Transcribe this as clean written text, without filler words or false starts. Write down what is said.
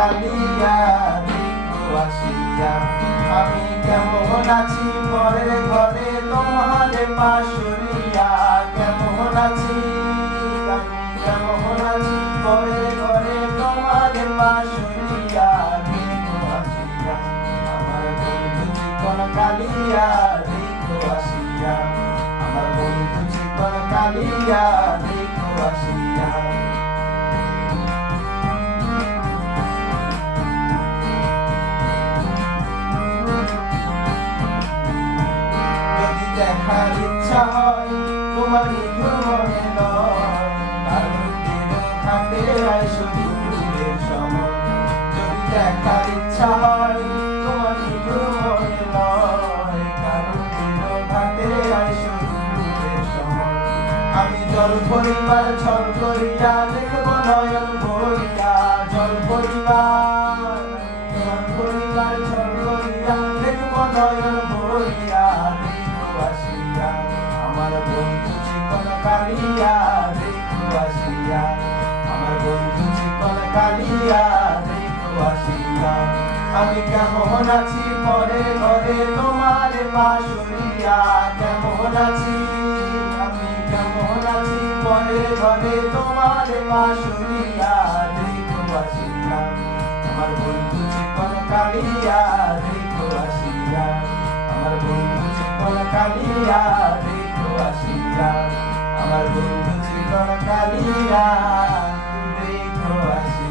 কালিয়া দেখো আসিয়া। আমি কেমন আছি পরের ঘরে তোমার পাশুরিয়া, কেমন আছি আমি কেমন আছি পরের ঘরে তোমার পাশুরিয়া দেখো আসিয়া। আমার বন্ধু চিকন কালিয়া দেখো আসিয়া, আমার বন্ধু চিকন কালিয়া দেখো আসিয়া। দেখার ইচ্ছা হয় তোমার নিঠুর মনে নয়, কারণের ঘাটে আইসো দুপুরের সময়। যদি দেখার ইচ্ছা হয় তোমার নিঠুর মনে নয়, কারণের ঘাটে আইসো দুপুরের সময়। আমি জল পরিবার ছল করিয়া দেখব নয়ন ভরিয়া, জল পরিবার ছল করিয়া দেখব নয়ন ভরিয়া আসিয়া। আমার বন্ধু চিকন কালিয়া দেখো আসিয়া, আমার বন্ধু চিকন কালিয়া দেখো আসিয়া। আমি কেমন আছি পরে ঘরে তোমার পাশুরিয়া, কেমন আছি আমি কেমন আছি পরে ঘরে তোমার পাশুরিয়া দেখো আসিয়া। আমার বন্ধু চিকন কালিয়া দেখো আসিয়া, আমার বন্ধু চিকন কালিয়া দেখো আসিয়া, আমার বন্ধু চিকন কালিয়া দেখো আসিয়া।